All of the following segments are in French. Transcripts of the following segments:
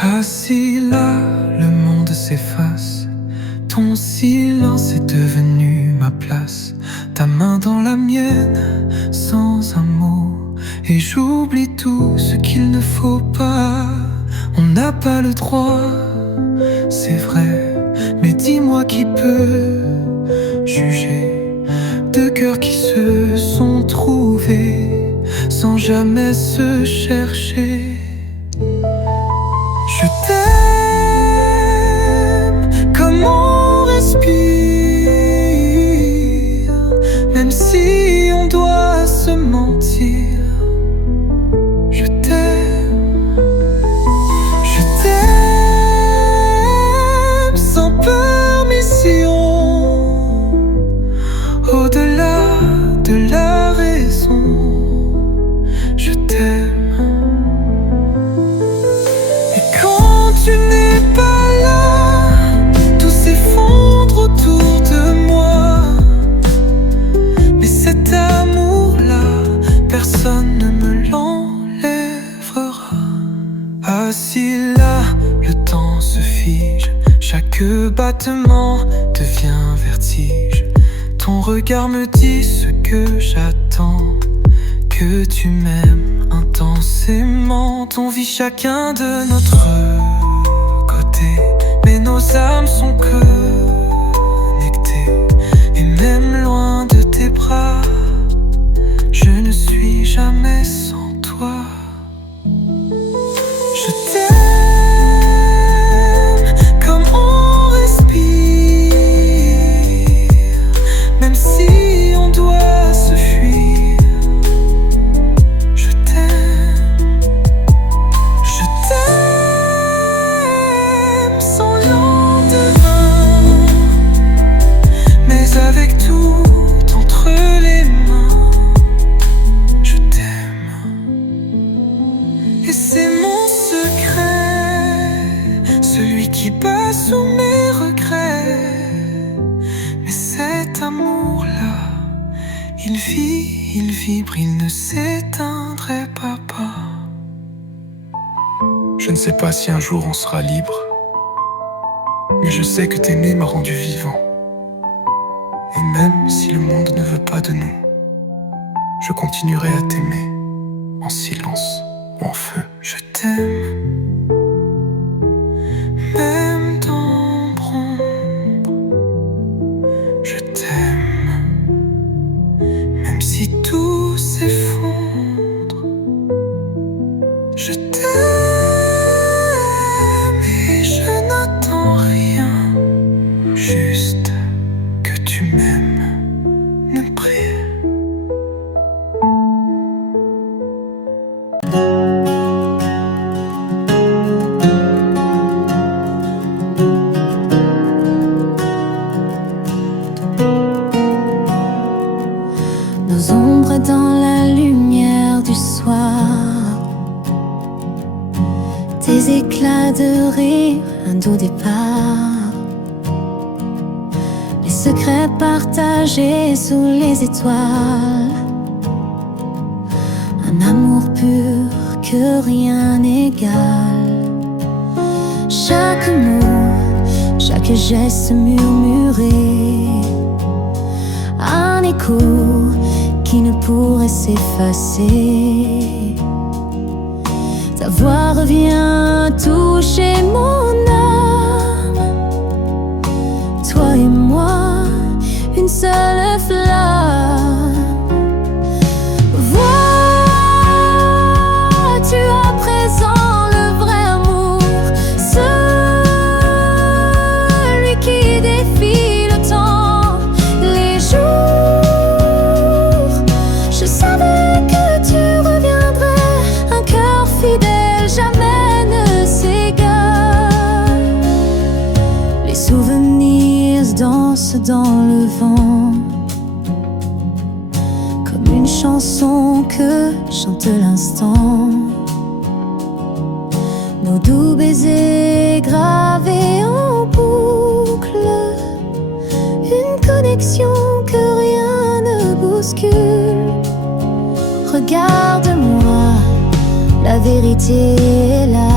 Assis là, le monde s'efface. Ton silence est devenu ma place. Ta main dans la mienne, sans un mot. Et j'oublie tout ce qu'il ne faut pas. On n'a pas le droit, c'est vrai. Mais dis-moi qui peut juger deux cœurs qui se sont trouvés sans jamais se chercher. Je t'aime comme on respire, même si on doit se mentir. Je t'aime sans permission, au-delà de la raison. Je t'aime. Tu n'es pas là, tout s'effondre autour de moi. Mais cet amour-là, personne ne me l'enlèvera. Assis là, le temps se fige. Chaque battement devient vertige. Ton regard me dit ce que j'attends, que tu m'aimes intensément. On vit chacun de notre côté, mais nos âmes sont connectées. Et même loin de tes bras, je ne suis jamais sans toi. Je t'aime comme on respire, même si on doit se fuir. Je t'aime sans lendemain, mais avec tout entre les mains. Je t'aime, et c'est mon secret, celui qui bat sous mes regrets. Mais cet amour-là, il vit, il vibre, il ne s'éteindrait pas. Je ne sais pas si un jour on sera libre, mais je sais que t'aimer m'a rendu vivant. Et même si le monde ne veut pas de nous, je continuerai à t'aimer, en silence ou en feu. Je t'aime, même dans l'ombre. Je t'aime, même si tout s'effondre. Je t'aime. Juste que tu m'aimes, ne prie. Nos ombres dans la lumière du soir, tes éclats de rire, un doux départ. Les secrets partagés sous les étoiles, un amour pur que rien n'égale. Chaque mot, chaque geste murmuré, un écho qui ne pourrait s'effacer. Ta voix revient toucher mon âme. Toi et moi, une seule flamme. Vois-tu à présent le vrai amour, celui qui défie le temps, les jours. Je savais que tu reviendrais, un cœur fidèle jamais ne s'égare. Les souvenirs dansent dans le vent, comme une chanson que chante l'instant. Nos doux baisers gravés en boucle, une connexion que rien ne bouscule. Regarde-moi, la vérité est là.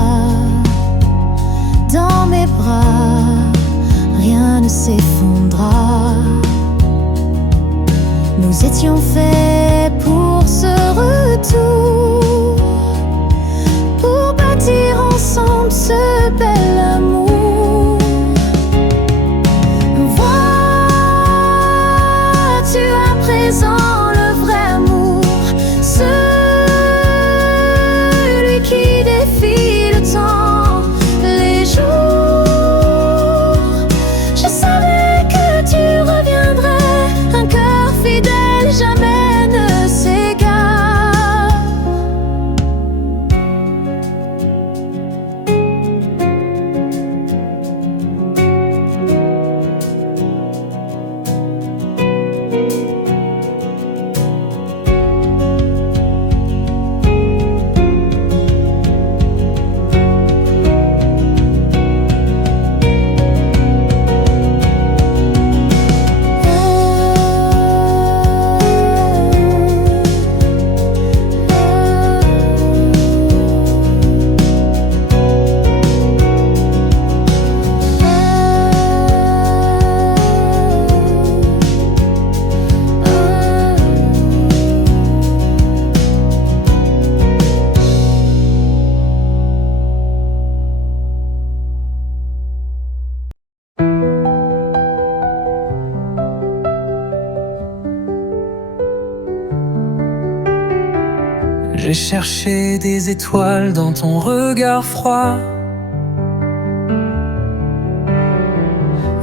J'ai cherché des étoiles dans ton regard froid.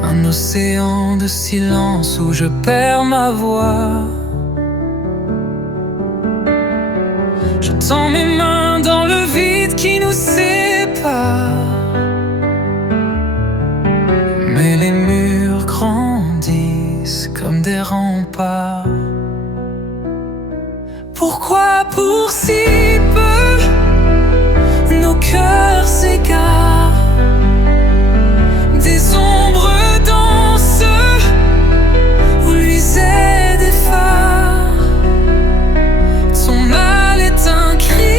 Un océan de silence où je perds ma voix. Je tends mes mains dans le vide qui nous sépare. Mais les murs grandissent comme des remparts. Pourquoi pour si peu nos cœurs s'égarent? Des ombres dansent, vous luisez des phares. Son mal est un cri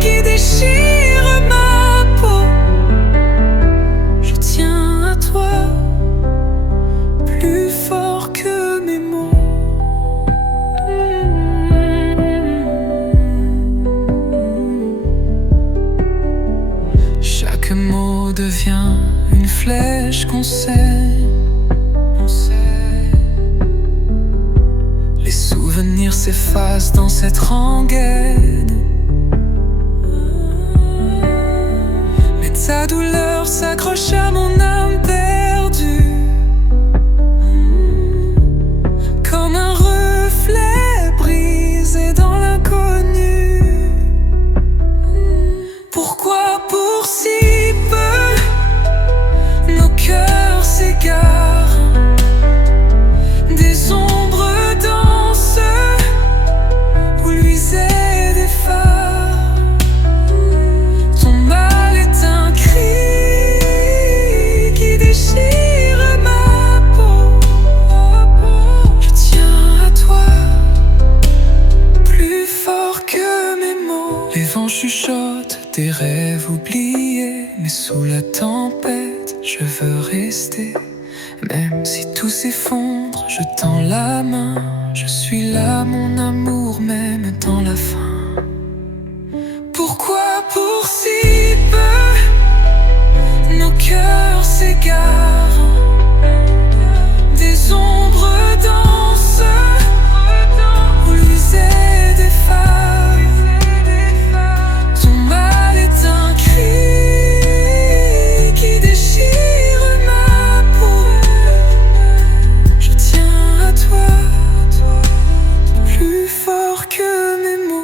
qui déchire ma peau. Je tiens à toi plus fort que mes mots. Chaque mot devient une flèche qu'on sait. Les souvenirs s'effacent dans cette rengaine. Mais ta douleur s'accroche à mon âme perdue, comme un reflet brisé dans l'inconnu. Pourquoi pour si peu nos cœurs s'égarent? Des ombres dansent, vous luisez des phares. Ton mal est un cri qui déchire ma peau. Je tiens à toi plus fort que mes mots. Les vents chuchotent des rêves oubliés, mais sous la tempête, je veux rester. Même si tout s'effondre, je tends la main. Je suis là, mon amour, même dans la faim. Pourquoi pour si peu nos cœurs s'égarent? Des ombres dansent, vous luisez des phares. Ton mal est un cri qui déchire ma peau. Je tiens à toi plus fort que mes mots.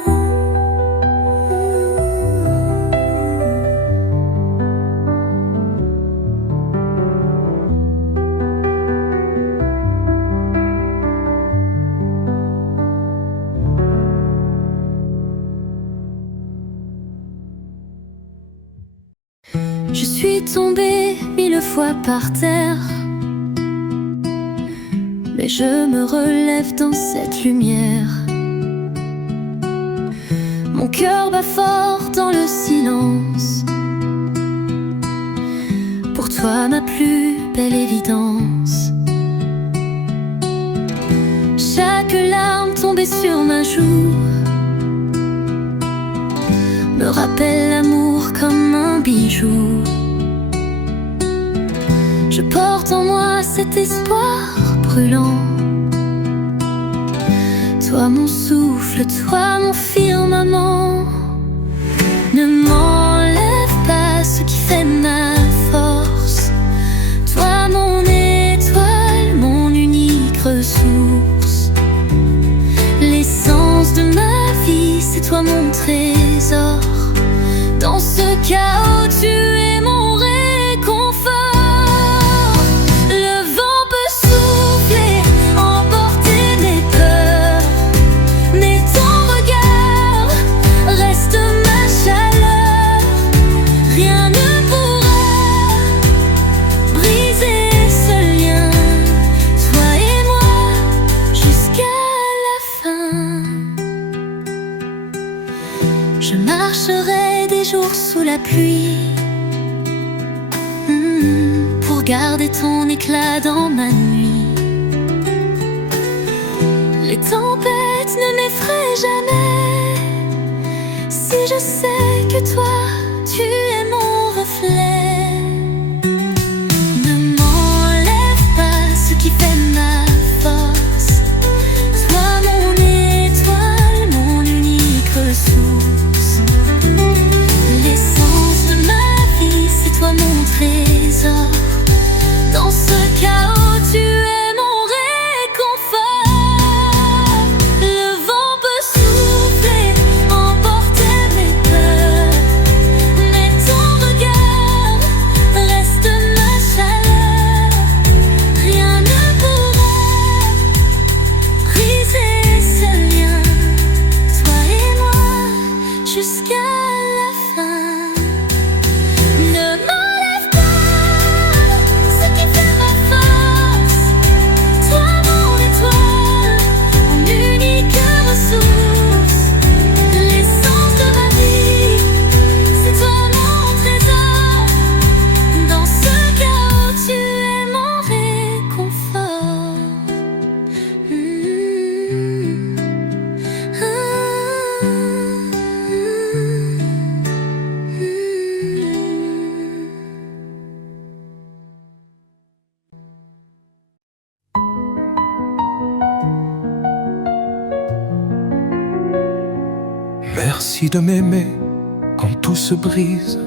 Je suis tombée 1000 fois par terre, mais je me relève dans cette lumière. Mon cœur bat fort dans le silence. Pour toi ma plus belle évidence. Chaque larme tombée sur ma joue me rappelle l'amour comme un bijou. Je porte en moi cet espoir brûlant. Toi mon souffle, toi mon firmament. Ne m'enlève pas ce qui fait ma force. Toi mon étoile, mon unique ressource. L'essence de ma vie, c'est toi mon trésor. Dans ce chaos, tu es mon réconfort. Le vent peut souffler, emporter mes peurs, mais ton regard reste ma chaleur. Rien ne pourra briser ce lien, toi et moi, jusqu'à la fin. Je marcherai des jours sous la pluie, pour garder ton éclat dans ma nuit. Les tempêtes ne m'effraient jamais, si je sais que toi, tu es mon reflet. Ne m'enlève pas ce qui fait ma force. Toi mon étoile, mon unique Merci de m'aimer quand tout se brise,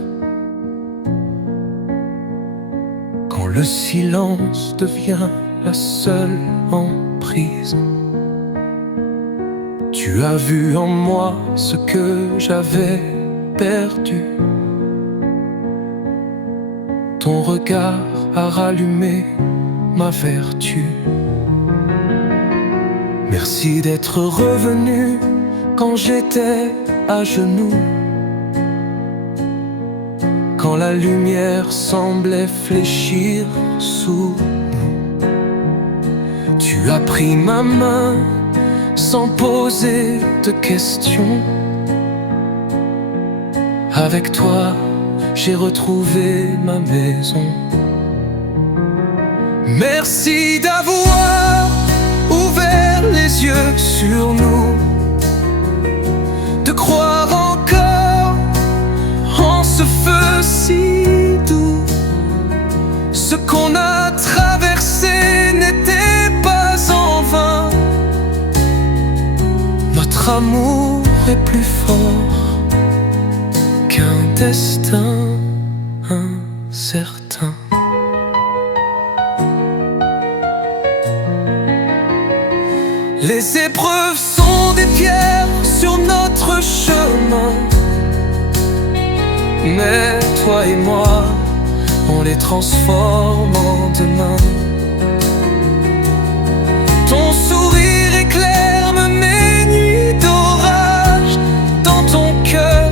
quand le silence devient la seule emprise. Tu as vu en moi ce que j'avais perdu. Ton regard a rallumé ma vertu. Merci d'être revenu quand j'étais à genoux, quand la lumière semblait fléchir sous nous. Tu as pris ma main sans poser de questions. Avec toi, j'ai retrouvé ma maison. Merci d'avoir ouvert les yeux sur nous, de croire encore en ce feu si doux. Ce qu'on a traversé n'était pas en vain. Notre amour est plus fort qu'un destin incertain. Les épreuves sont des pierres sur notre chemin, mais toi et moi, on les transforme en demain. Ton sourire éclaire mes nuits d'orage. Dans ton cœur,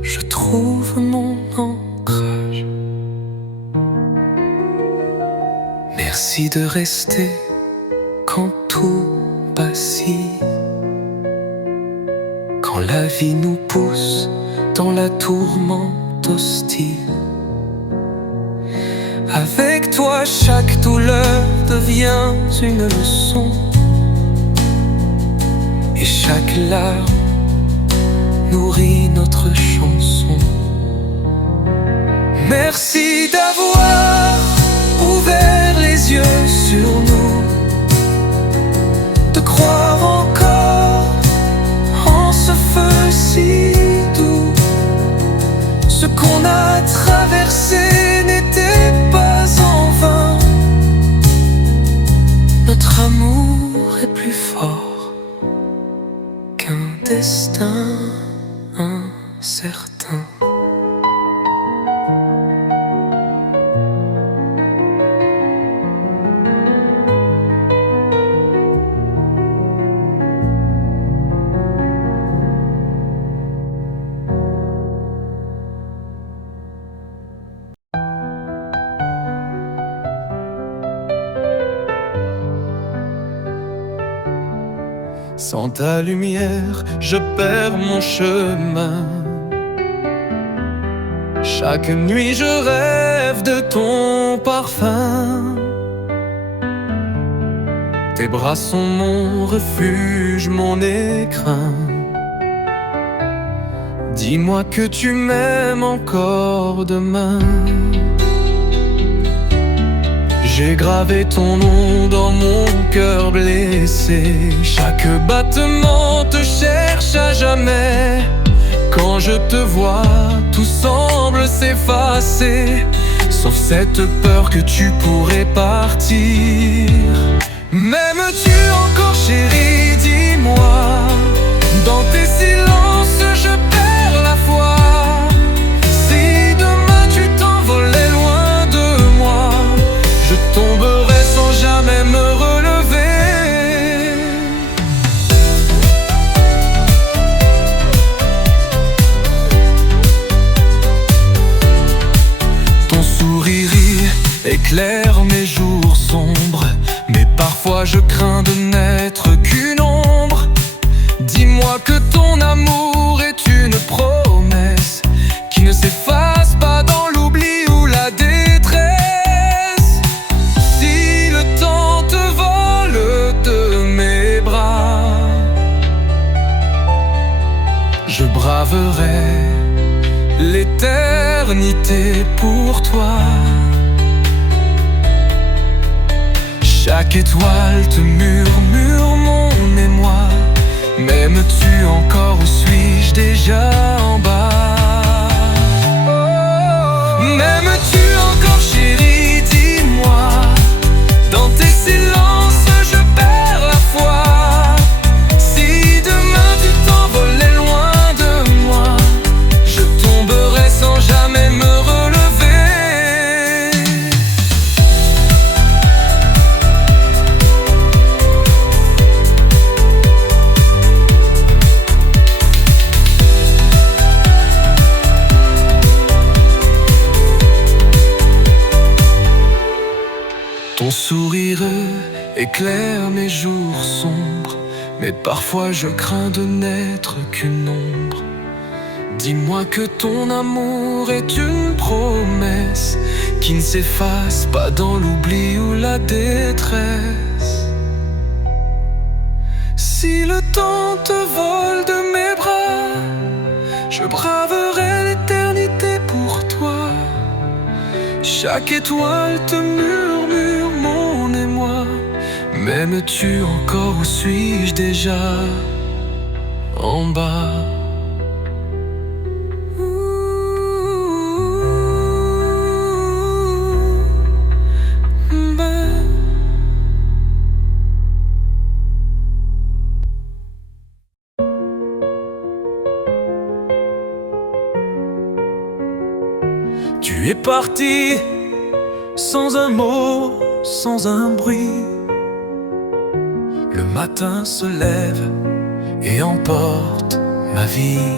je trouve mon ancrage. Merci de rester quand tout vacille, quand la vie nous pousse dans la tourmente hostile. Avec toi, chaque douleur devient une leçon, et chaque larme nourrit notre chanson. Merci d'avoir ouvert les yeux sur nous, de croire encore en ce feu si doux. Ce qu'on a traversé n'était pas en vain. Notre amour est plus fort qu'un destin incertain. Sans ta lumière, je perds mon chemin. Chaque nuit, je rêve de ton parfum. Tes bras sont mon refuge, mon écrin. Dis-moi que tu m'aimes encore demain. J'ai gravé ton nom dans mon cœur blessé. Chaque battement te cherche à jamais. Quand je te vois, tout semble s'effacer, sauf cette peur que tu pourrais partir. M'aimes-tu encore, chérie, dis-moi. Dans tes silences, je perds la foi. Si demain tu t'envolais loin de moi, je tomberai sans jamais me relever. Ton sourire éclaire mes jours sombres, mais parfois je crains de n'être qu'une ombre. Dis-moi que ton amour est une promesse qui ne s'efface pas dans l'oubli ou la détresse. Si le temps te vole de mes bras, je braverai l'éternité pour toi. Chaque étoile te murmure mon émoi, M'aimes-tu encore ou suis-je déjà en bas? M'aimes-tu encore chérie, dis-moi. Dans tes silences je perds la foi. Si demain tu t'envolais loin de moi, je tomberai sans jamais me relever. Ton sourire éclaire mes jours sombres, mais parfois je crains de n'être qu'une ombre. Dis-moi que ton amour est une promesse qui ne s'efface pas dans l'oubli ou la détresse. Si le temps te vole de mes bras, je braverai l'éternité pour toi. Chaque étoile te murmure mon émoi. M'aimes-tu encore ou suis-je déjà en bas? Tu es parti sans un mot, sans un bruit. Le matin se lève et emporte ma vie.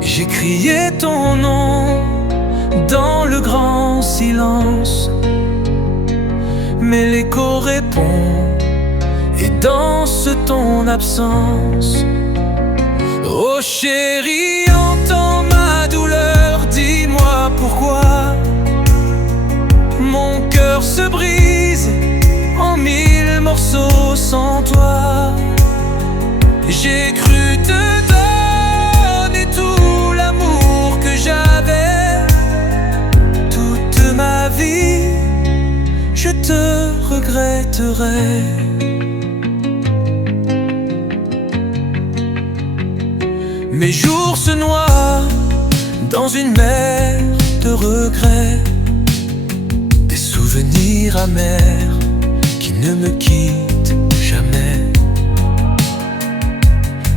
J'ai crié ton nom dans le grand silence, mais l'écho répond et danse ton absence. Oh chérie, entends ma douleur, dis-moi pourquoi mon cœur se brise en mille morceaux sans toi. J'ai cru te donner tout l'amour que j'avais. Toute ma vie, je te regretterai. Mes jours se noient dans une mer de regrets, des souvenirs amers qui ne me quittent jamais.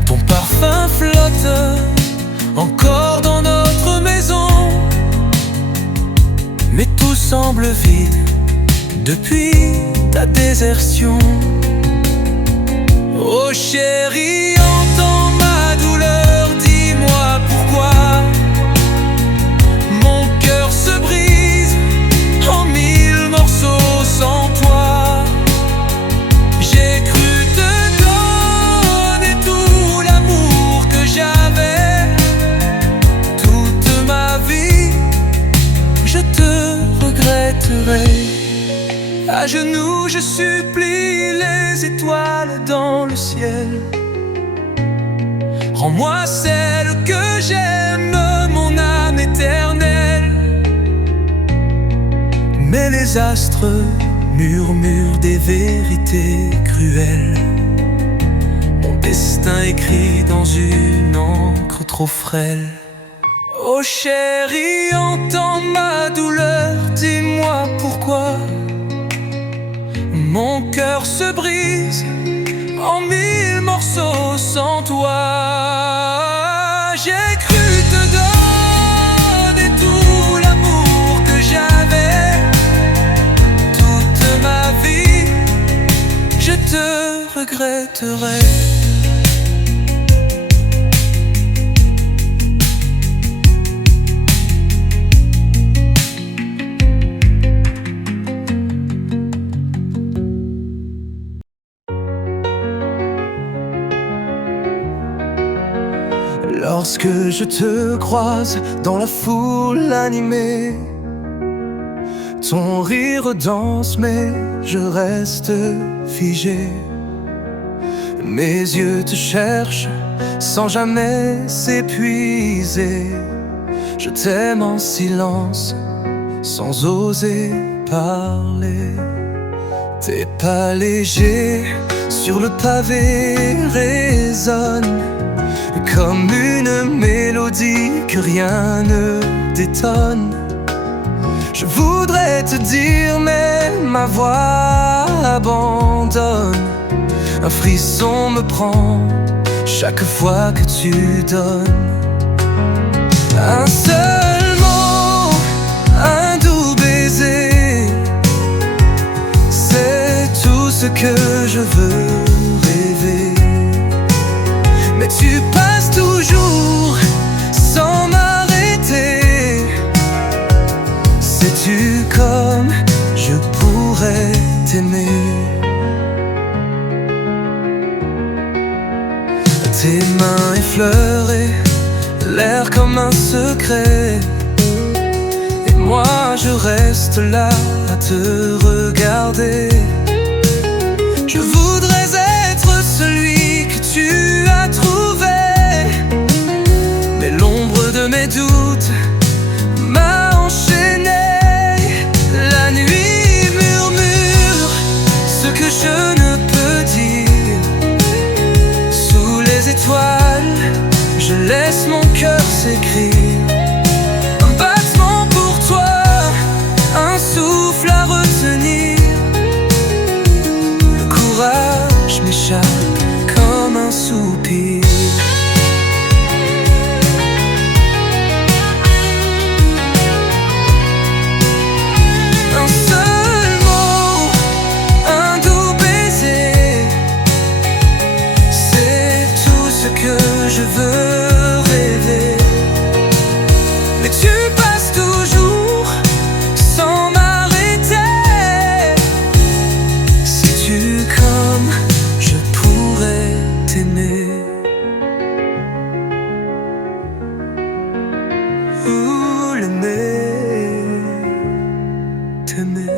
Ton parfum flotte encore dans notre maison, mais tout semble vide depuis ta désertion. Oh chérie, entends ma douleur, dis-moi pourquoi mon cœur se brise en mille morceaux sans toi. J'ai cru te donner tout l'amour que j'avais. Toute ma vie, je te regretterai. À genoux, je supplie les étoiles dans le ciel. Rends-moi celle que j'aime, mon âme éternelle. Mais les astres murmurent des vérités cruelles. Mon destin écrit dans une encre trop frêle. Oh chérie, entends ma douleur, dis-moi pourquoi mon cœur se brise en mille morceaux sans toi. J'ai cru te donner tout l'amour que j'avais. Toute ma vie, je te regretterai. Lorsque je te croise dans la foule animée, ton rire danse mais je reste figé. Mes yeux te cherchent sans jamais s'épuiser. Je t'aime en silence sans oser parler. Tes pas légers sur le pavé résonnent comme une mélodie que rien ne détonne. Je voudrais te dire mais ma voix abandonne. Un frisson me prend chaque fois que tu donnes un seul mot, un doux baiser. C'est tout ce que je veux rêver. Mais tu passes toujours sans m'arrêter. Sais-tu comme je pourrais t'aimer? Tes mains effleurées, l'air comme un secret. Et moi je reste là à te regarder. Je voudrais être celui que tu as trouvé, mais l'ombre de mes doutes m'a enchaîné. La nuit murmure ce que je ne peux dire. Sous les étoiles, je laisse mon cœur s'écrire. Un battement pour toi, un souffle à retenir. Le courage m'échappe comme un soupir. Un seul mot, un doux baiser. C'est tout ce que je veux rêver. Mais tu passes toujours sans m'arrêter. Sais-tu comme je pourrais t'aimer? Ou l'aimer, t'aimer.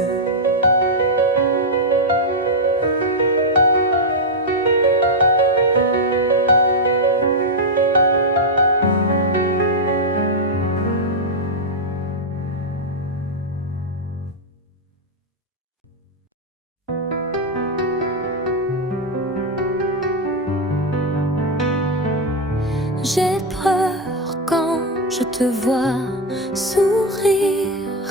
J'ai peur quand je te vois sourire.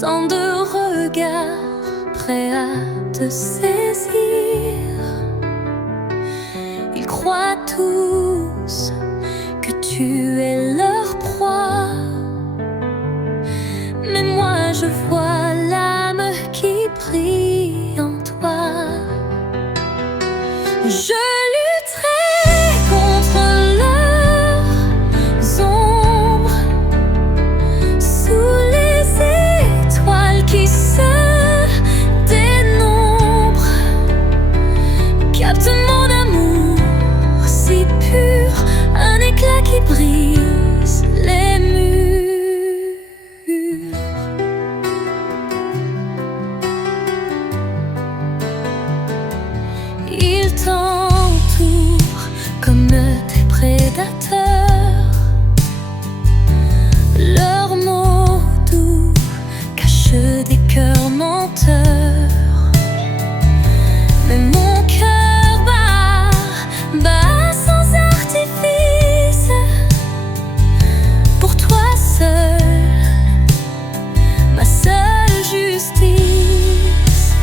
Tant de regards prêts à te saisir. Ils croient tous que tu es leur proie. Mais moi je vois l'âme qui brille en toi. Je lutterai contre leurs ombres, sous les étoiles qui se dénombrent. Capte mon amour si pur, un éclat qui brise les murs. Ils t'entourent comme des prédateurs. Leurs mots doux cachent des cœurs menteurs. Mais mon cœur bat sans artifice. Pour toi seul, ma seule justice.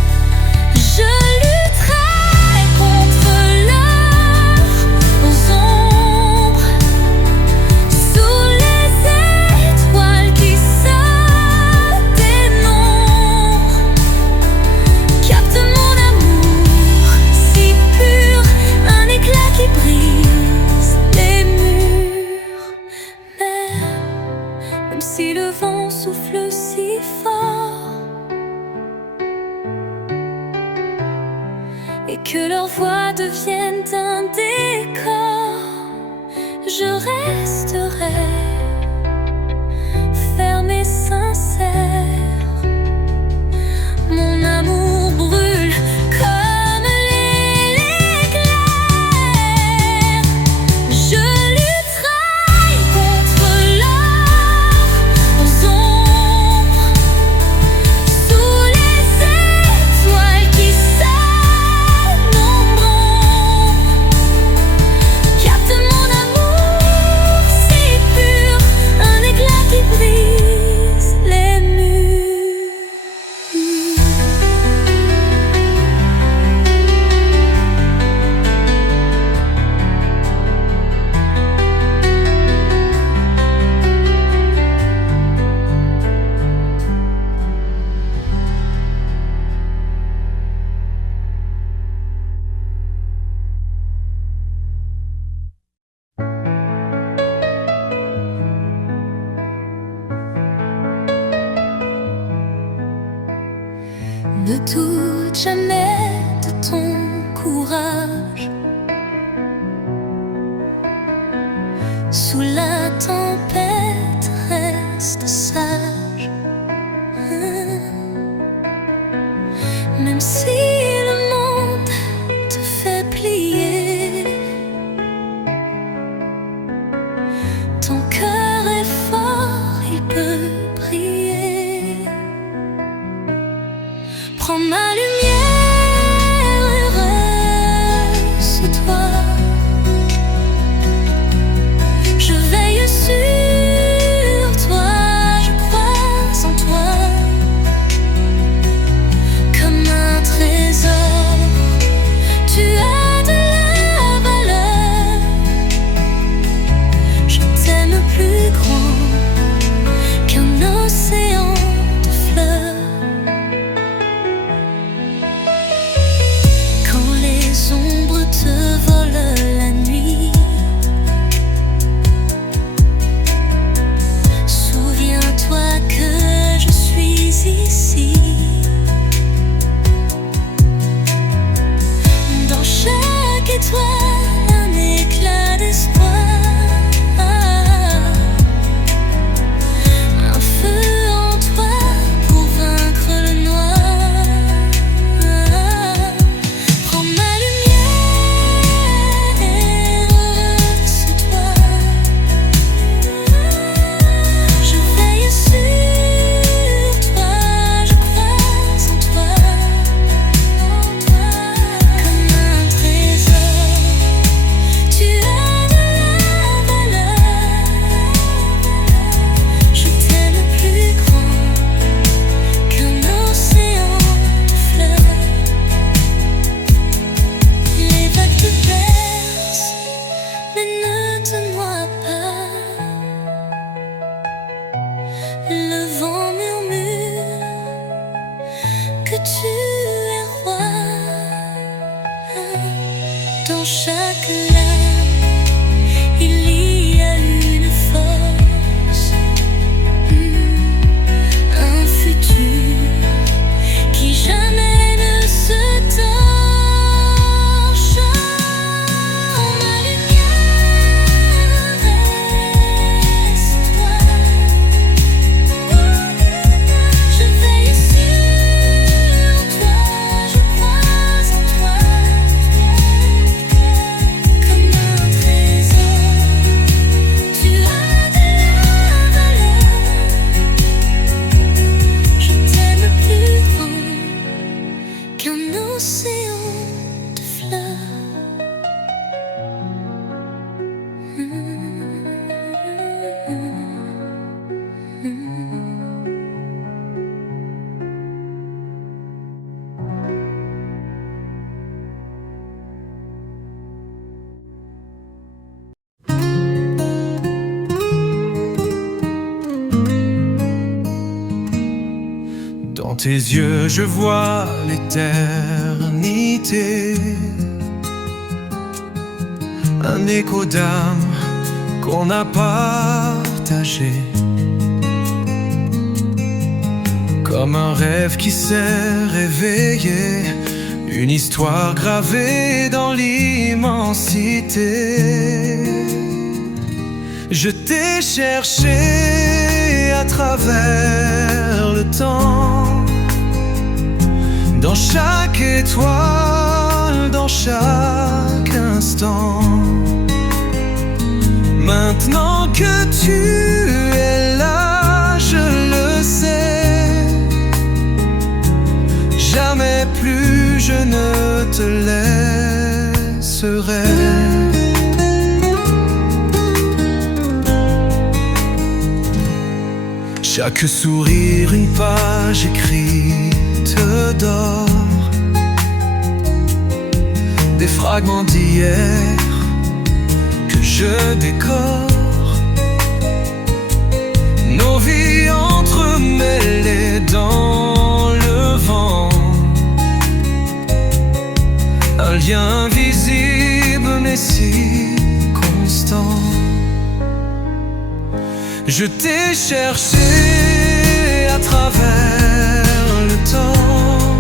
Je lutterai contre leurs ombres, sous les étoiles qui se dénombrent. Capte mon amour si pur, un éclat qui brise les murs. Même si le vent souffle si fort et que leurs voix deviennent un décor, je resterai ferme et sincère. Mon amour brûle comme l'éclair. Je lutterai contre leurs ombres, sous les ne doute jamais de ton courage. Sous la tempête, reste sage. Même si le monde te fait plier, ton cœur est fort, il peut briller. Prends ma lumière, heureuse-toi. Je veille sur toi, je crois en toi. Comme un trésor, tu as de la valeur. Je t'aime plus grand qu'un océan de fleurs. Quand les ombres te volent la nuit, souviens-toi que je suis ici. Dans chaque étoile, un éclat d'espoir. Un feu en toi pour vaincre le noir. Prends ma lumière, heureuse-toi. Je veille sur toi, je crois en toi. Comme un trésor, tu as de la valeur. Je t'aime plus grand qu'un océan de fleurs. Les vagues te bercent, mais ne te noie pas. Le vent murmure que tu es roi. Dans chaque lame, il y a une force, un futur qui jamais ne se torche. Ma lumière, reste-toi. Je veille sur toi, je crois en toi. Comme un trésor, tu as de la valeur. Je t'aime plus grand qu'un océan de fleurs. Dans tes yeux, je vois l'éternité, un écho d'âme qu'on a partagé, comme un rêve qui s'est réveillé, une histoire gravée dans l'immensité. Je t'ai cherché à travers le temps, dans chaque étoile, dans chaque instant. Maintenant que tu es là, je le sais, jamais plus je ne te laisserai. Chaque sourire, une page écrite d'or, des fragments d'hier que je décore, nos vies entremêlées dans le vent, un lien invisible mais si constant. Je t'ai cherché à travers le temps,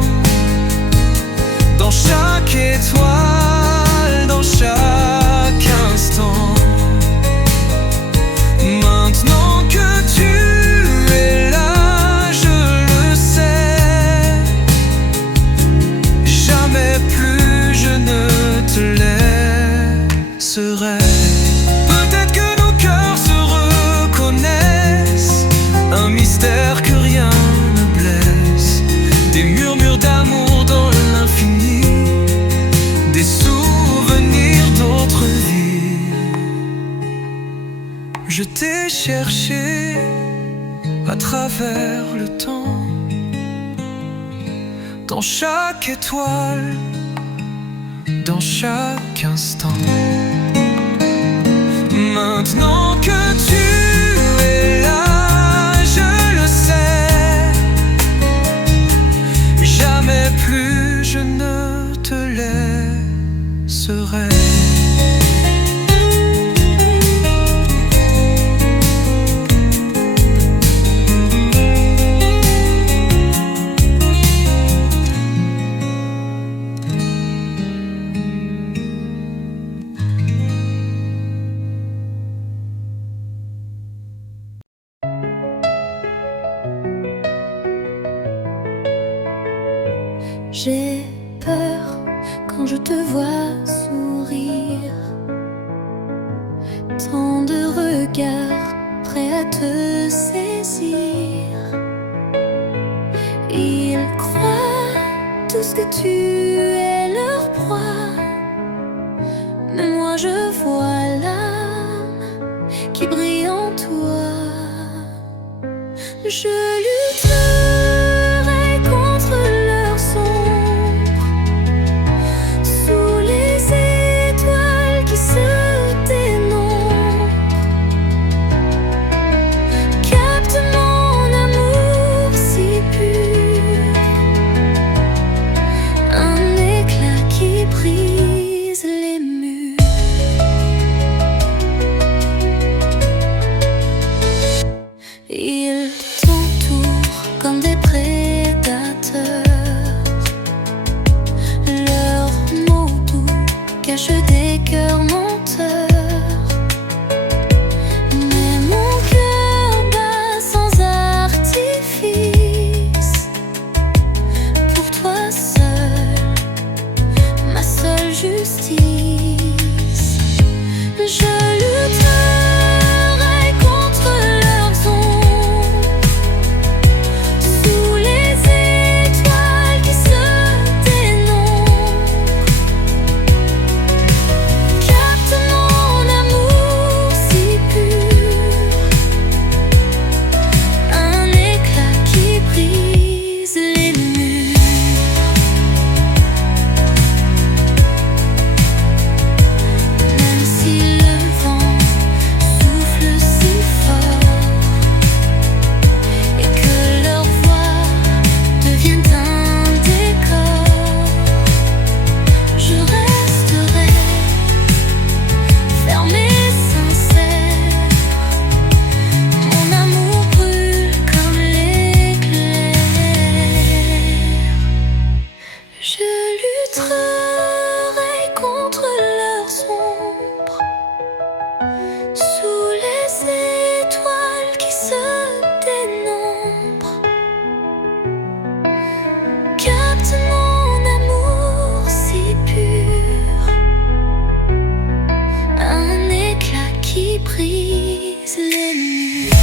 Je t'ai cherché à travers le temps, dans chaque étoile, dans chaque instant. Maintenant que tu es là, je le sais, jamais plus je ne te laisserai. J'ai peur quand je te vois sourire, tant de regards prêts à te saisir. Ils croient tous que tu es leur proie, mais moi je vois l'âme qui brille en toi. Je lutterai contre leur sombre, sous les étoiles qui se dénombrent. Capte mon amour si pur, un éclat qui brise les murs. Ils t'entourent comme des prédateurs, leurs mots doux cachent des cœurs menteurs. Mais mon cœur bat sans artifice, pour toi seul, ma seule justice. Je lutterai contre leurs ombres, sous les étoiles qui se dénombrent. Capte mon amour si pur, un éclat qui brise les murs. Même si le vent souffle si fort et que leur voix devienne un décor, je resterai ferme et sincère. Mon amour brûle comme l'éclair. Je lutterai contre leurs ombres, sous les étoiles qui se dénombrent. Capte mon amour si pur, un éclat qui brise les murs.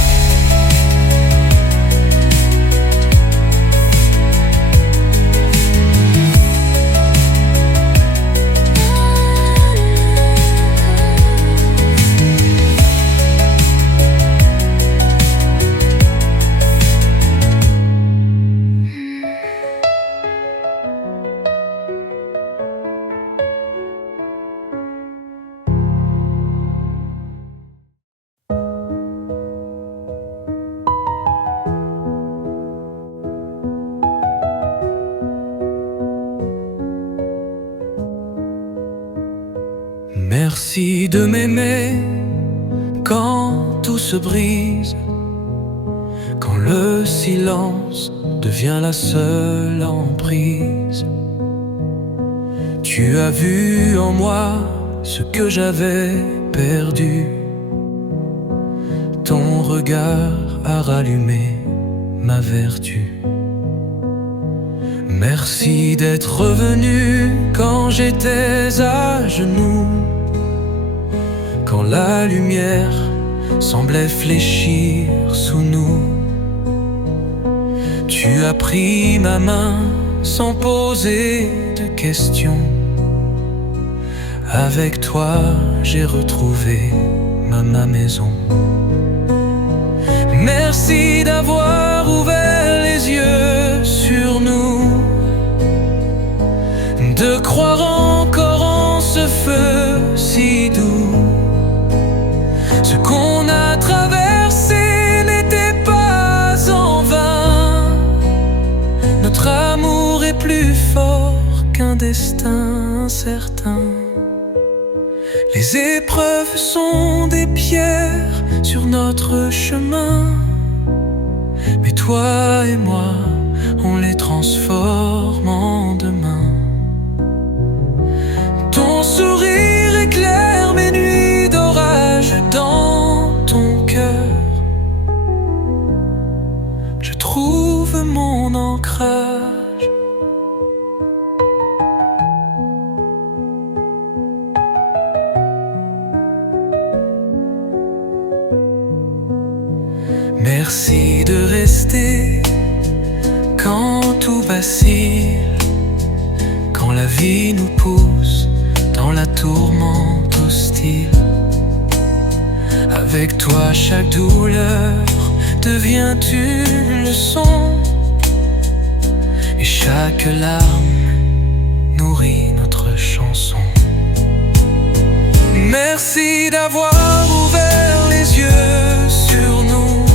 Merci de m'aimer quand tout se brise, quand le silence devient la seule emprise. Tu as vu en moi ce que j'avais perdu. Ton regard a rallumé ma vertu. Merci d'être revenu quand j'étais à genoux, quand la lumière semblait fléchir sous nous. Tu as pris ma main sans poser de questions. Avec toi, j'ai retrouvé ma maison. Merci d'avoir ouvert les yeux sur nous, de croire encore en ce feu si doux. Ce qu'on a traversé n'était pas en vain. Notre amour est plus fort qu'un destin incertain. Les épreuves sont des pierres sur notre chemin, mais toi et moi, on les transforme en demain. Ton sourire éclaire mes nuits d'orage. Dans ton cœur, je trouve mon ancrage. Merci de rester quand tout vacille, quand la vie nous pousse dans la tourmente hostile. Avec toi chaque douleur devient une leçon, et chaque larme nourrit notre chanson. Merci d'avoir ouvert les yeux sur nous,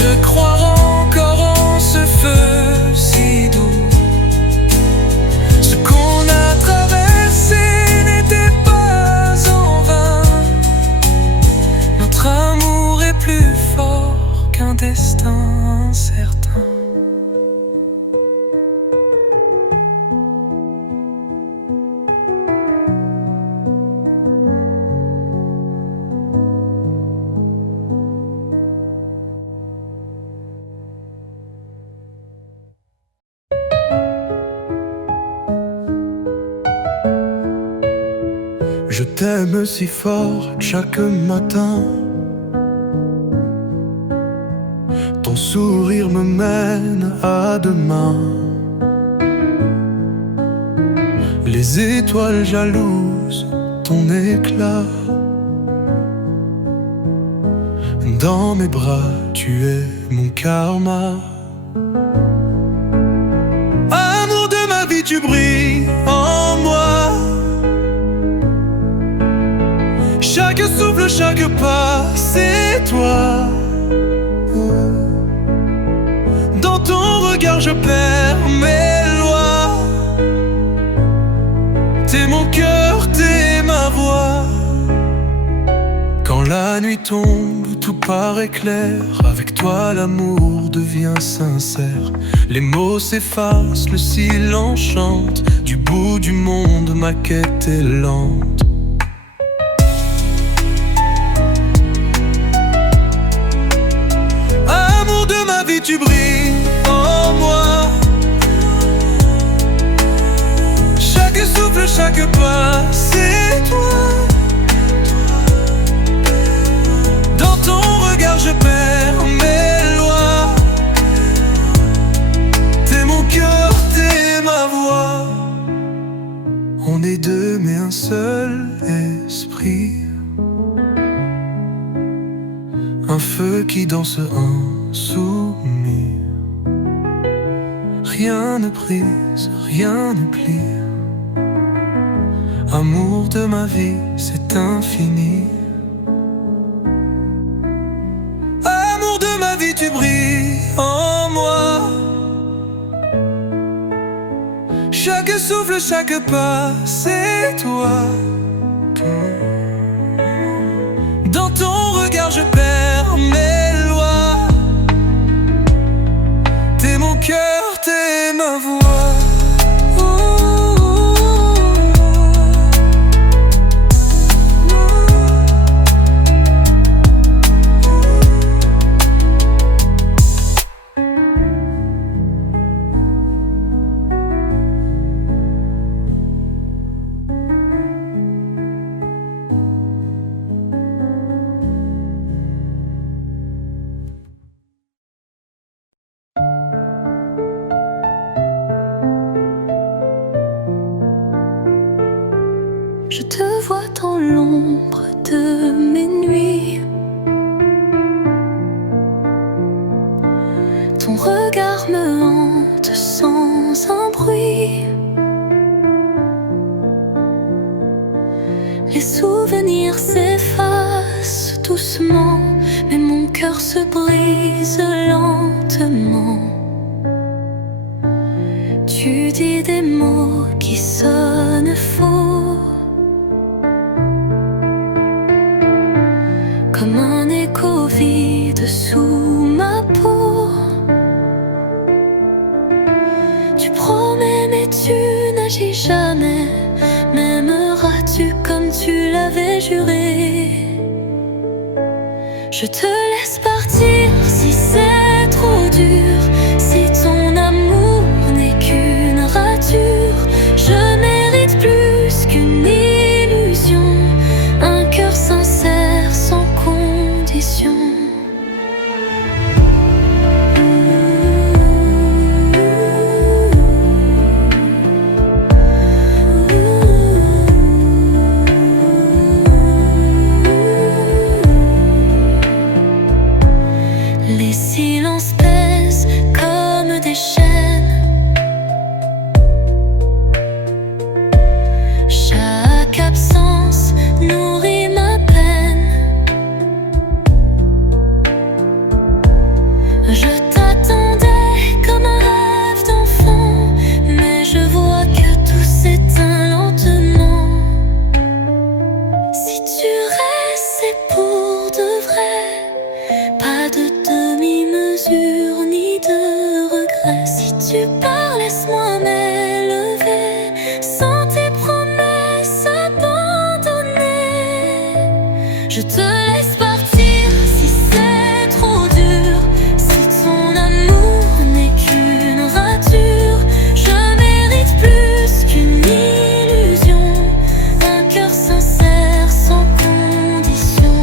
de croire encore en ce feu si doux. Ce qu'on a traversé n'était pas en vain. Notre amour est plus fort qu'un destin incertain. Je t'aime si fort chaque matin. Ton sourire me mène à demain. Les étoiles jalouses ton éclat. Dans mes bras, tu es mon karma. Amour de ma vie, tu brilles en moi. Chaque souffle, chaque pas, c'est toi. Dans ton regard, je perds mes lois. T'es mon cœur, t'es ma voix. Quand la nuit tombe, tout paraît clair. Avec toi, l'amour devient sincère. Les mots s'effacent, le silence chante. Du bout du monde, ma quête est lente. Tu brilles en moi. Chaque souffle, chaque pas, c'est toi. Dans ton regard, je perds mes lois. T'es mon cœur, t'es ma voix. On est deux, mais un seul esprit. Un feu qui danse insoumis. Rien ne brise, rien ne plie. Amour de ma vie, c'est infini. Amour de ma vie, tu brilles en moi. Chaque souffle, chaque pas, c'est toi. Dans ton regard, je perds mes lois. T'es mon cœur, t'es ma voix. Je te vois dans l'ombre doucement, mais mon cœur se brise lentement. Tu dis des mots qui sonnent faux, comme un écho vide sous ma peau. Tu promets mais tu n'agis jamais. M'aimeras-tu comme tu l'avais juré? Je te laisse partir si c'est trop dur, si ton amour n'est qu'une rature. Je mérite plus qu'une illusion, un cœur sincère sans condition. Les silences pèsent comme des chaînes. Chaque absence nourrit ma peine. Je t'attendais comme un rêve d'enfant, mais je vois que tout s'éteint lentement. Si tu restes, c'est pour de vrai. Pas de demi-mesure ni de regret. Si tu pars, laisse-moi m'élever sans tes promesses abandonnées. Je te laisse partir si c'est trop dur, si ton amour n'est qu'une rature. Je mérite plus qu'une illusion, un cœur sincère sans condition.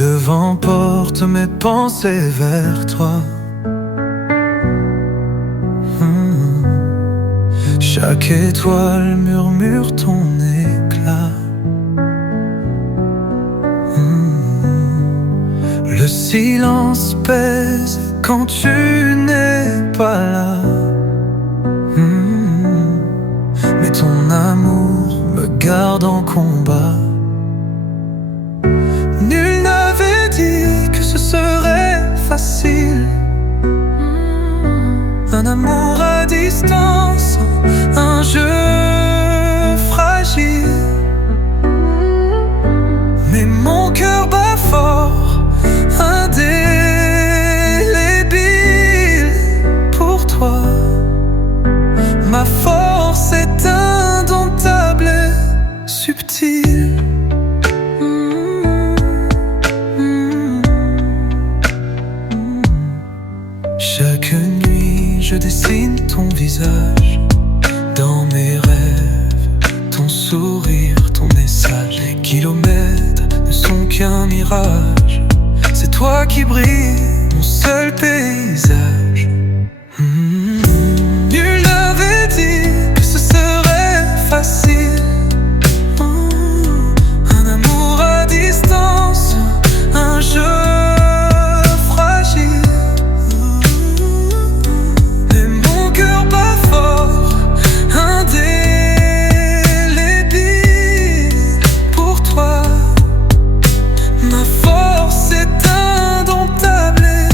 Le vent porte mes pensées vers toi. Chaque étoile murmure ton éclat. Le silence pèse quand tu n'es pas là. Mais ton amour me garde en combat. Nul n'avait dit que ce serait facile. Un amour à distance, un jeu fragile. Mais mon cœur bat fort, indélébile pour toi. Ma force est indomptable et subtile. Chaque nuit je dessine ton visage dans mes rêves, ton sourire, ton message. Les kilomètres ne sont qu'un mirage, c'est toi qui brilles, mon seul paysage. Nul n'avait dit que ce serait facile. Un amour à distance, un jeu fragile. Mais mon cœur bat fort, indélébile pour toi. Ma force est indomptable et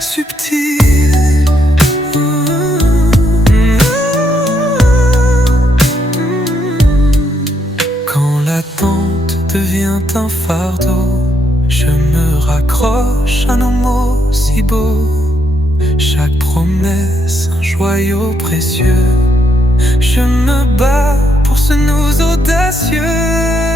subtile. promesse, un joyau précieux. Je me bats pour ce nous audacieux.